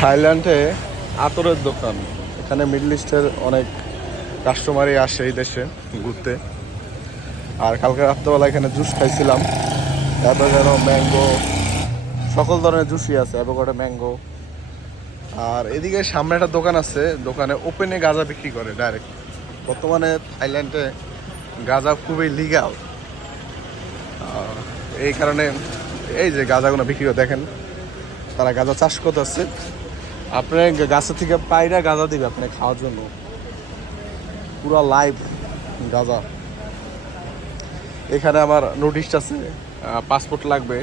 থাইল্যান্ডে আতরের দোকান। এখানে মিডল ইস্টের অনেক কাস্টমারই আসে এই দেশে, ঘুরতে। আর কালকে রাত্রেবেলা এখানে জুস খাইছিলাম। তারপর যেন ম্যাঙ্গো, সকল ধরনের জুসই আছে, অ্যাভোকাডো, ম্যাঙ্গো। আর এদিকে সামনে একটা দোকান আছে, দোকানে ওপেনে গাঁজা বিক্রি করে ডাইরেক্ট বর্তমানে থাইল্যান্ডে গাঁজা খুবই লিগাল এই কারণে এই যে গাঁজাগুলো বিক্রি করে দেখেন। তারা গাঁজা চাষ করতেছে। আপনি গাছের থেকে পায়রা গাঁজা দিবে আপনি খাওয়ার জন্য। পুরা লাইভ গাঁজা। এখানে আমার নোটিশ আছে পাসপোর্ট লাগবে,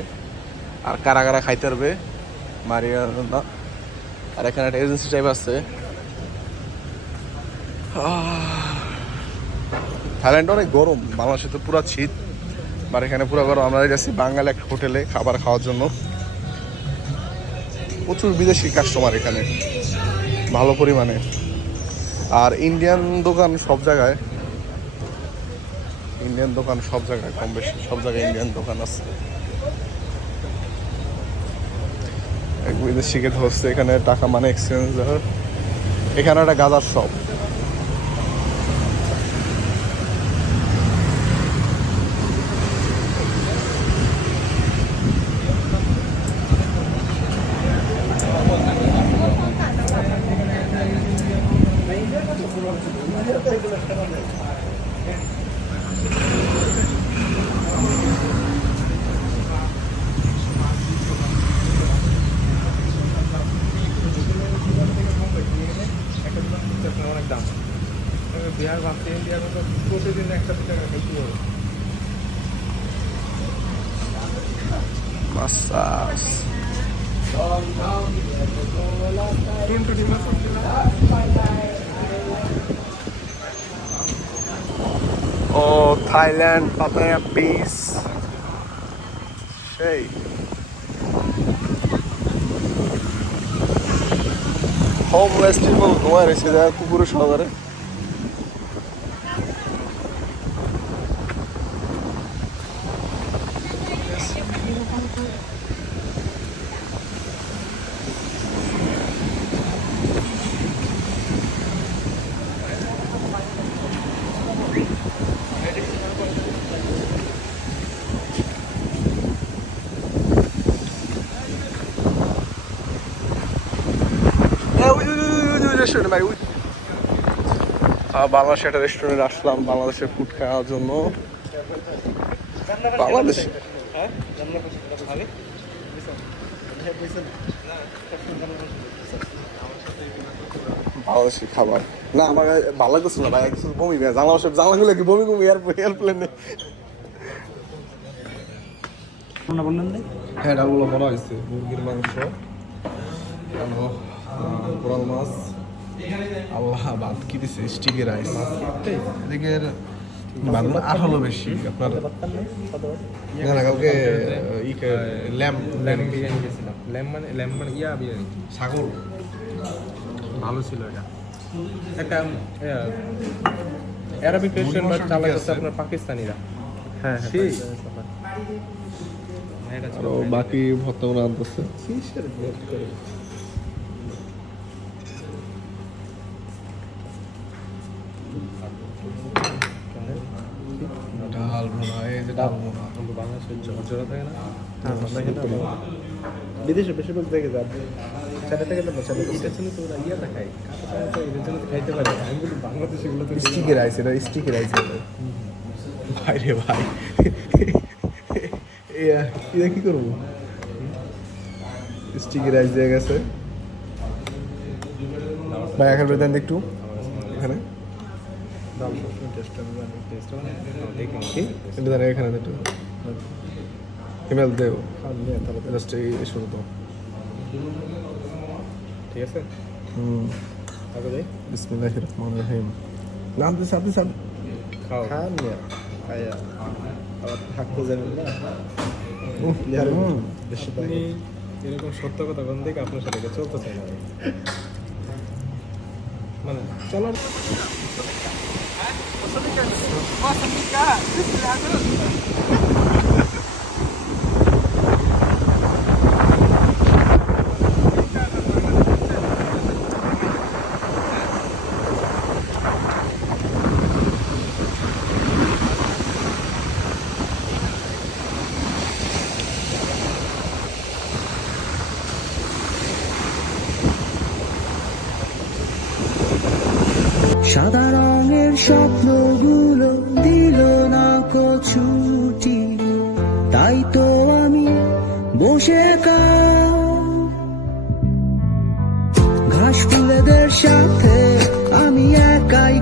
আর কারা কারা খাইতে পারবে, মারিয়া না। আর এখানে একটা এজেন্সি টাইপ আছে। থাইল্যান্ড অনেক গরম, বাংলাদেশে তো পুরা শীত। আর এখানে পুরো গরম, আমরা গেছি বাঙালি একটা হোটেলে খাবার খাওয়ার জন্য। প্রচুর বিদেশি কাস্টমার এখানে, ভালো পরিমাণে। আর ইন্ডিয়ান দোকান সব জায়গায় ইন্ডিয়ান দোকান সব জায়গায়, কম বেশি সব জায়গায় ইন্ডিয়ান দোকান আছে। এক বিদেশিকে ধরছে, এখানে টাকা মানে এক্সচেঞ্জ এখানে একটা গাজার শপ দাম বিহার ভাবতে ইন্ডিয়ার মতো প্রতিদিন একটা দু টাকা খাইতে হবে মাসাজ টুনটুনি মাছ হচ্ছে না ও থাইল্যান্ড পাপায়া পিস সেই হোমলেস পিপল ঘুমায় রয়েছে দেখা রেস্টুরেন্ট ভাই বাংলাদেশে একটা রেস্টুরেন্টে আসলাম বাংলাদেশের ফুড খাওয়ার জন্য। বাংলাদেশ বাংলাদেশি খাবার। না আমার ভালো লাগতেছিল না ভাই কিছু বমি জানলা বসে জানলাগুলো কি বমি বমি? এয়ারপ্লেনে হ্যাঁ ডালগুলো বলা হয়েছে মুরগির মাংস আহ, মাছ। আল্লাহ ভাত কি দিছে? স্টিকি রাইস এদিকে ভাতগুলো আঠালো বেশি। আপনার না না কাউকে ল্যাম্প ল্যাম বিরিয়ানি গেছিলাম ল্যাম মানে ল্যাম মানে ইয়া বিরিয়ানি ছাগল ভালো ছিল এটা। একটা অ্যারাবিক রেস্টুরেন্ট বা মশলা চালা করছে আপনার পাকিস্তানিরা। হ্যাঁ হ্যাঁ সেই? হ্যাঁ, আরও বাকি ভর্তাগুলো আনতেছে ভোনা এই যে ডাল ভোনা আমাদের বাংলাদেশের ঝরঝরা থাকে না বিদেশে বেশিরভাগ দেখে চ্যানেল এটা ছিল তো ইয়া খাইতে পারে আমি বলি বাংলাদেশে এগুলো তো স্টিকি রাইস এটা। স্টিকি রাইস ভাই রে ভাই। এ- এটা কি করব? স্টিকি রাইস দিয়ে গেছে ভাই এখন বেতন একটু। এখানে। দাম সবসময় টেস্ট হবে টেস্ট হবে এটা জানি এখানে একটু ইমেল দেও। তাহলে জাস্ট এই শুরু ঠিক আছে? হুম। আগে যাই। বিসমিল্লাহির রহমানির রহিম। নাম দিস আপনি সাব খাও। খান খাইয়া। আবার থাকতে যাবেন না। এরকম সত্য কথা কোন থেকে আপনার সাথে চলতে চাই না। মানে চলার Something Oh, something স্বপ্ন স্বপ্নগুলো দিল না কছুটি তাই তো আমি বসে ঘাস ফুলেদের সাথে আমি একাই